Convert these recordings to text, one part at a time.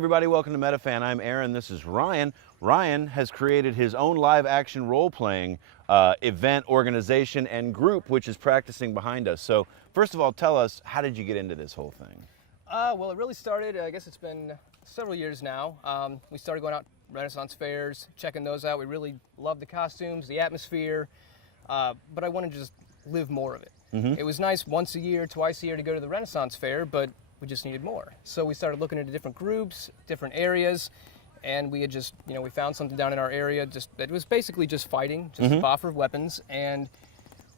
everybody, welcome to MetaFan. I'm Aaron, this is Ryan. Ryan has created his own live action role-playing event, organization, and group, which is practicing behind us. So first of all, tell us, how did you get into this whole thing? Well, it really started, I guess it's been several years now. We started going out Renaissance fairs, checking those out. We really loved the costumes, the atmosphere, but I wanted to just live more of it. It was nice once a year, twice a year to go to the Renaissance fair, but we just needed more. So we started looking into different groups, different areas, and we had just, we found something down in our area that was basically just fighting, just a offer of weapons, and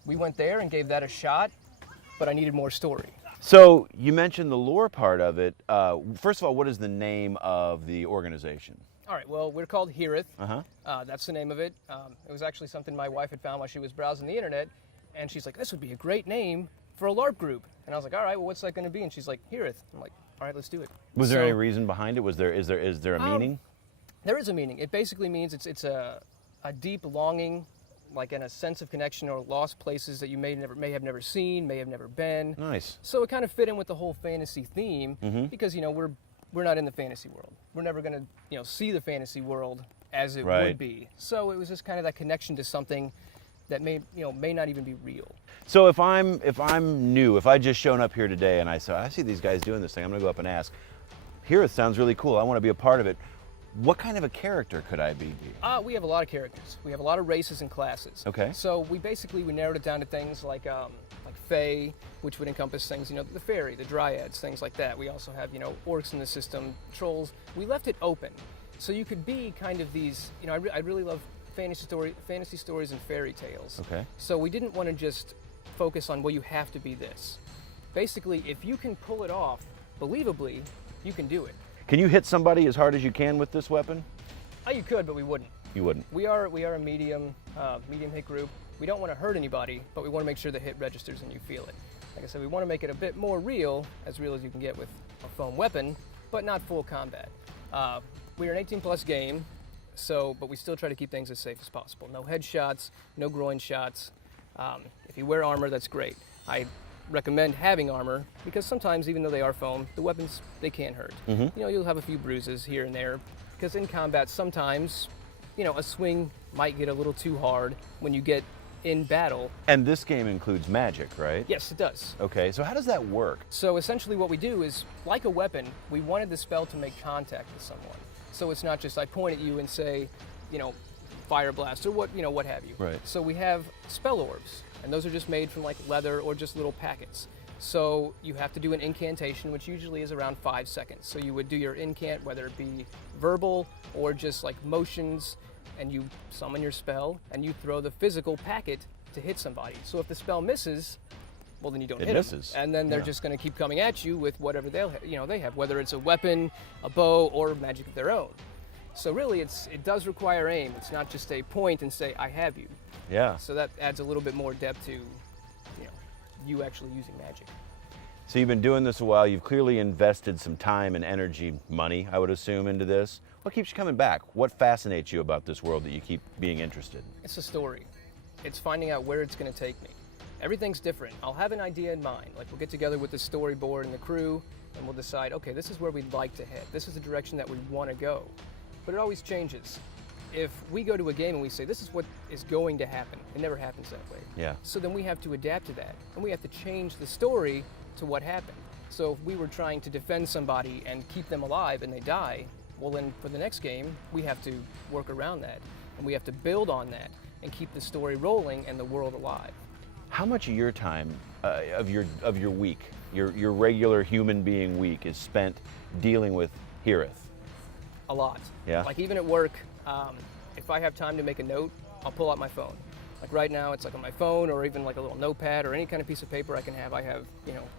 we went there and gave that a shot, but I needed more story. So you mentioned the lore part of it. First of all, what is the name of the organization? All right, well, we're called Hiraeth. That's the name of it. It was actually something my wife had found while she was browsing the internet, and she's like, this would be a great name for a LARP group. And I was like, all right, well, what's that going to be? And she's like, Hiraeth. I'm like, all right, let's do it. Was there any reason behind it? Is there a meaning? There is a meaning. It basically means it's a deep longing, like in a sense of connection or lost places that you may have never seen, may have never been. Nice. So it kind of fit in with the whole fantasy theme because we're not in the fantasy world. We're never going to see the fantasy world as it would be. So it was just kind of that connection to something that may not even be real. So if I'm new, if I just shown up here today and I see these guys doing this thing, I'm gonna go up and ask, Hiraeth sounds really cool, I want to be a part of it. What kind of a character could I be? We have a lot of characters. We have a lot of races and classes. Okay. So we narrowed it down to things like Fae, which would encompass things, the fairy, the dryads, things like that. We also have, orcs in the system, trolls. We left it open. So you could be kind of these, I really love fantasy stories and fairy tales. Okay. So we didn't want to just focus on, well, you have to be this. Basically, if you can pull it off believably, you can do it. Can you hit somebody as hard as you can with this weapon? You could, but we wouldn't. You wouldn't. We are a medium hit group. We don't want to hurt anybody, but we want to make sure the hit registers and you feel it. Like I said, we want to make it a bit more real as you can get with a foam weapon, but not full combat. We're an 18+ game, but we still try to keep things as safe as possible. No headshots, no groin shots. If you wear armor, that's great. I recommend having armor because sometimes, even though they are foam, the weapons, they can hurt. You'll have a few bruises here and there because in combat sometimes, a swing might get a little too hard when you get in battle. And this game includes magic, right? Yes, it does. Okay, so how does that work? So essentially what we do is, like a weapon, we wanted the spell to make contact with someone. So it's not just I point at you and say, fire blast or what have you. Right. So we have spell orbs, and those are just made from like leather or just little packets. So you have to do an incantation, which usually is around 5 seconds. So you would do your incant, whether it be verbal or just like motions, and you summon your spell, and you throw the physical packet to hit somebody. So if the spell misses, well, then you don't hit them. Misses. And then they're just going to keep coming at you with whatever they have, whether it's a weapon, a bow, or magic of their own. So really, it does require aim. It's not just a point and say, I have you. Yeah. So that adds a little bit more depth to, you actually using magic. So you've been doing this a while. You've clearly invested some time and energy, money, I would assume, into this. What keeps you coming back? What fascinates you about this world that you keep being interested? It's a story. It's finding out where it's going to take me. Everything's different. I'll have an idea in mind. Like we'll get together with the storyboard and the crew, and we'll decide, okay, this is where we'd like to head. This is the direction that we want to go. But it always changes. If we go to a game and we say, this is what is going to happen, it never happens that way. Yeah. So then we have to adapt to that, and we have to change the story to what happened. So if we were trying to defend somebody and keep them alive and they die, well then for the next game, we have to work around that, and we have to build on that and keep the story rolling and the world alive. How much of your time, of your week, your regular human being week, is spent dealing with Hiraeth? A lot. Yeah. Like even at work, if I have time to make a note, I'll pull out my phone. Like right now, it's like on my phone or even like a little notepad or any kind of piece of paper I can have. I have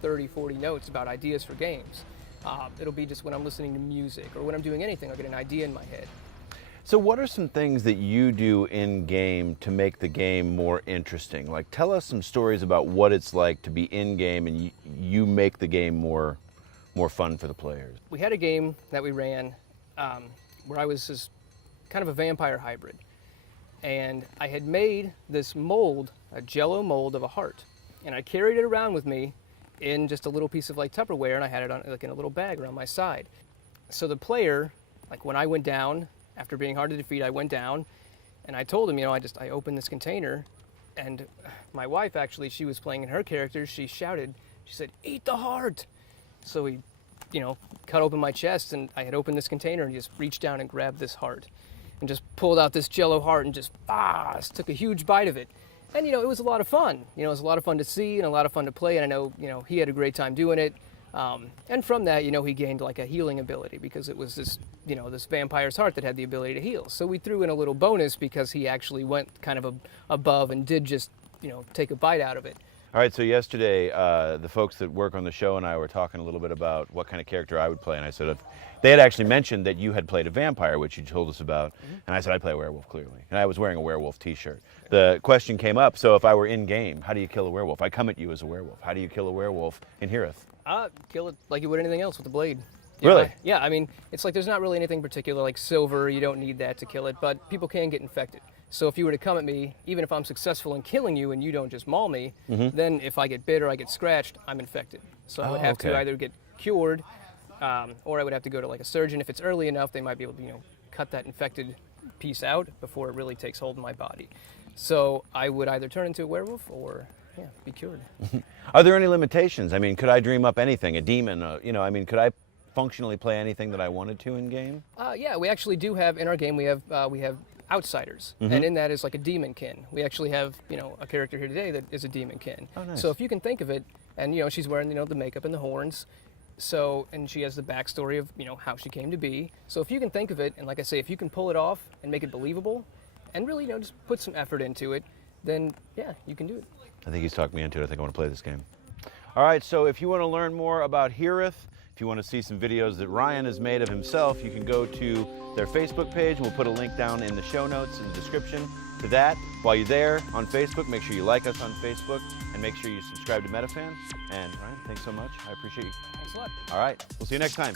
30, 40 notes about ideas for games. It'll be just when I'm listening to music or when I'm doing anything, I'll get an idea in my head. So what are some things that you do in game to make the game more interesting? Like tell us some stories about what it's like to be in game and you make the game more fun for the players. We had a game that we ran where I was just kind of a vampire hybrid. And I had made this mold, a jello mold of a heart. And I carried it around with me in just a little piece of like Tupperware, and I had it on like in a little bag around my side. So the player, like when I went down, after being hard to defeat, I went down, and I told him, you know, I opened this container, and my wife actually, she was playing in her character, she shouted, she said, "Eat the heart!" So he, you know, cut open my chest, and I had opened this container, and he just reached down and grabbed this heart, and just pulled out this Jello heart, and just took a huge bite of it. And, you know, it was a lot of fun. You know, it was a lot of fun to see and a lot of fun to play, and I know, you know, he had a great time doing it. And from that, you know, he gained like a healing ability because it was this, you know, this vampire's heart that had the ability to heal. So we threw in a little bonus because he actually went kind of above and did just, you know, take a bite out of it. All right, so yesterday, the folks that work on the show and I were talking a little bit about what kind of character I would play, and I said, they had actually mentioned that you had played a vampire, which you told us about, and I said, I'd play a werewolf, clearly. And I was wearing a werewolf t-shirt. The question came up, so if I were in-game, how do you kill a werewolf? I come at you as a werewolf. How do you kill a werewolf in Hiraeth? Kill it like you would anything else with a blade. Really? Yeah, I mean, it's like there's not really anything particular, like silver, you don't need that to kill it, but people can get infected. So if you were to come at me, even if I'm successful in killing you and you don't just maul me, then if I get bit or I get scratched, I'm infected. So I would have to either get cured, or I would have to go to like a surgeon. If it's early enough, they might be able to, you know, cut that infected piece out before it really takes hold of my body. So I would either turn into a werewolf or be cured. Are there any limitations? I mean, could I dream up anything, a demon, you know, I mean, could I functionally play anything that I wanted to in game? Yeah, we actually do have, in our game, we have outsiders, and in that is like a demonkin. We actually have, you know, a character here today that is a demonkin. Oh, nice. So if you can think of it, and, you know, she's wearing, you know, the makeup and the horns, so, and she has the backstory of, you know, how she came to be. So if you can think of it, and like I say, if you can pull it off and make it believable, and really, you know, just put some effort into it, then, yeah, you can do it. I think he's talked me into it. I think I want to play this game. All right, so if you want to learn more about Hiraeth, if you want to see some videos that Ryan has made of himself, you can go to their Facebook page. We'll put a link down in the show notes in the description to that. While you're there on Facebook, make sure you like us on Facebook and make sure you subscribe to MetaFan. And Ryan, thanks so much. I appreciate you. Thanks a lot. All right, we'll see you next time.